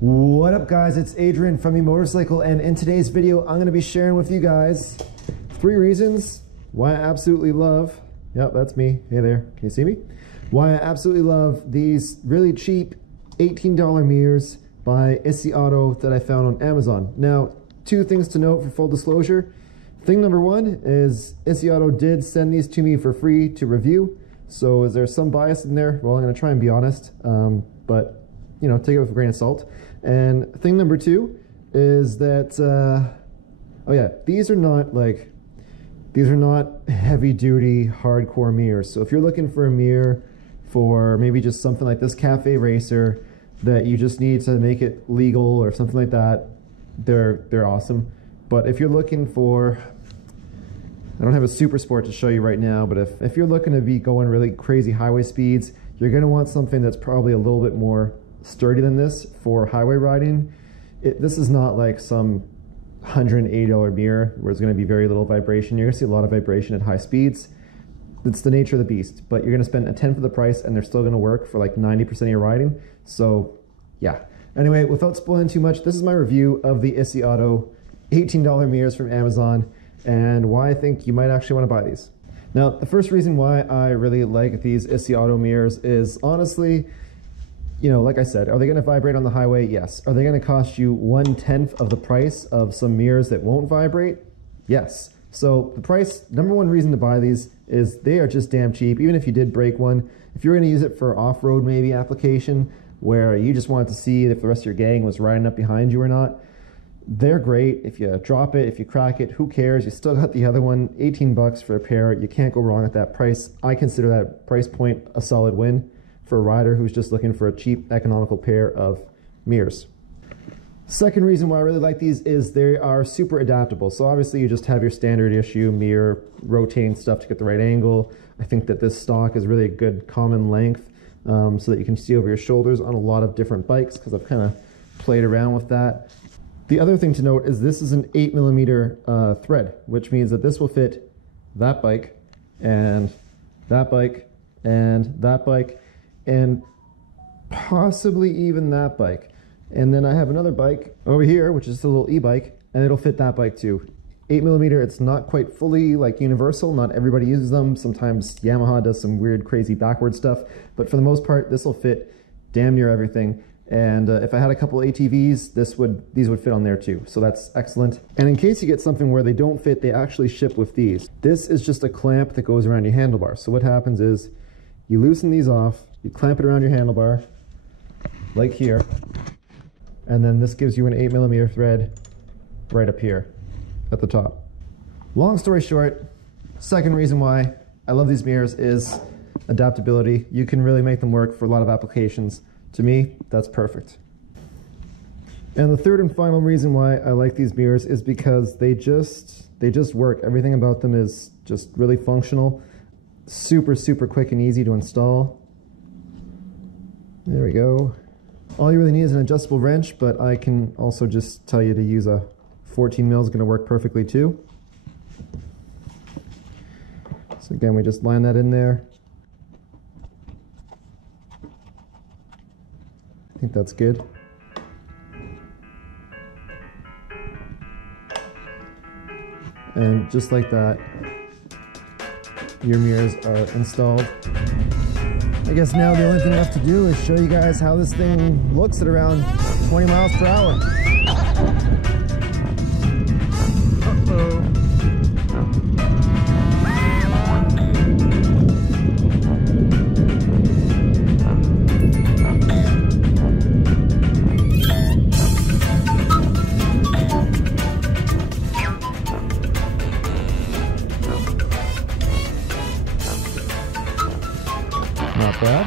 What up guys, it's Adrian from eMotorcycle, and in today's video I'm going to be sharing with you guys 3 reasons why I absolutely love, yep that's me, hey there, can you see me? Why I absolutely love these really cheap $18 mirrors by Issy Auto that I found on Amazon. Now 2 things to note for full disclosure. Thing number 1 is Issy Auto did send these to me for free to review, so is there some bias in there? Well, I'm going to try and be honest, but you know, take it with a grain of salt. And thing number 2 is that, oh yeah, these are not heavy duty hardcore mirrors. So if you're looking for a mirror for maybe just something like this cafe racer that you just need to make it legal or something like that, they're awesome. But if you're looking for, I don't have a super sport to show you right now, but if you're looking to be going really crazy highway speeds, you're going to want something that's probably a little bit more sturdy than this for highway riding. This is not like some $180 mirror where there's going to be very little vibration. You're going to see a lot of vibration at high speeds. It's the nature of the beast, but you're going to spend a tenth of the price and they're still going to work for like 90% of your riding. So yeah. Anyway, without spoiling too much, this is my review of the Issy Auto $18 mirrors from Amazon and why I think you might actually want to buy these. Now, the first reason why I really like these Issy Auto mirrors is honestly, you know, like I said, are they going to vibrate on the highway? Yes. Are they going to cost you 1/10 of the price of some mirrors that won't vibrate? Yes. So the price, number 1 reason to buy these is they are just damn cheap. Even if you did break one, if you're going to use it for off-road maybe application where you just wanted to see if the rest of your gang was riding up behind you or not, they're great. If you drop it, if you crack it, who cares? You still got the other one, 18 bucks for a pair. You can't go wrong at that price. I consider that price point a solid win for a rider who's just looking for a cheap, economical pair of mirrors. Second reason why I really like these is they are super adaptable. So obviously you just have your standard issue mirror, rotating stuff to get the right angle. I think that this stock is really a good common length so that you can see over your shoulders on a lot of different bikes, because I've kind of played around with that. The other thing to note is this is an 8mm thread, which means that this will fit that bike and that bike and that bike and possibly even that bike. And then I have another bike over here, which is a little e-bike, and it'll fit that bike too. 8mm, it's not quite fully like universal. Not everybody uses them. Sometimes Yamaha does some weird, crazy backward stuff, but for the most part, this will fit damn near everything. And if I had a couple ATVs, these would fit on there too. So that's excellent. And in case you get something where they don't fit, they actually ship with these. This is just a clamp that goes around your handlebar. So what happens is you loosen these off, you clamp it around your handlebar, like here, and then this gives you an 8mm thread right up here at the top. Long story short, second reason why I love these mirrors is adaptability. You can really make them work for a lot of applications. To me, that's perfect. And the third and final reason why I like these mirrors is because they just work. Everything about them is just really functional. Super, super quick and easy to install. There we go. All you really need is an adjustable wrench, but I can also just tell you to use a 14mm is going to work perfectly too. So again, we just line that in there. I think that's good. And just like that, your mirrors are installed. I guess now the only thing left to do is show you guys how this thing looks at around 20 miles per hour. Uh-oh. Not bad.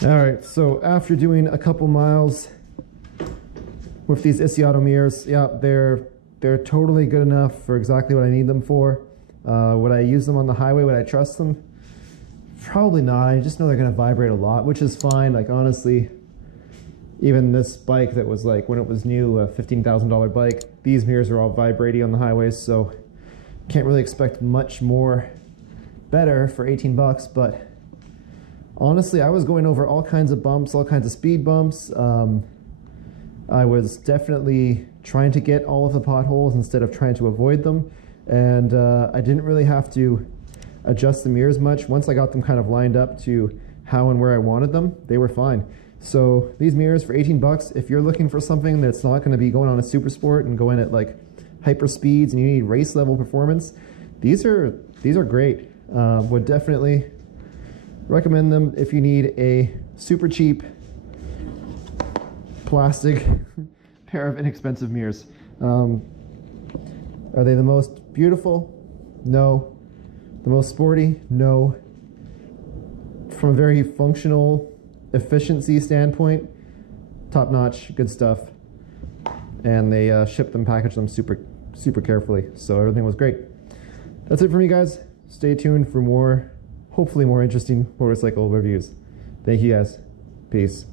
All right, so after doing a couple miles with these Isiato mirrors, yeah, they're totally good enough for exactly what I need them for. Would I use them on the highway? Would I trust them? Probably not. I just know they're going to vibrate a lot, which is fine. Like, honestly, even this bike that was like, when it was new, a $15,000 bike, these mirrors are all vibrating on the highways, so can't really expect much more better for 18 bucks. But honestly, I was going over all kinds of bumps, all kinds of speed bumps. I was definitely trying to get all of the potholes instead of trying to avoid them. And I didn't really have to adjust the mirrors much. Once I got them kind of lined up to how and where I wanted them, they were fine. So these mirrors for 18 bucks, if you're looking for something that's not going to be going on a super sport and going at like hyper speeds and you need race level performance, these are great. Would definitely recommend them if you need a super cheap plastic pair of inexpensive mirrors. Are they the most beautiful? No. The most sporty? No. From a very functional efficiency standpoint, top notch, good stuff. And they shipped them, packaged them super carefully, so everything was great. That's it for me, guys. Stay tuned for more, hopefully more interesting motorcycle reviews. Thank you, guys. Peace.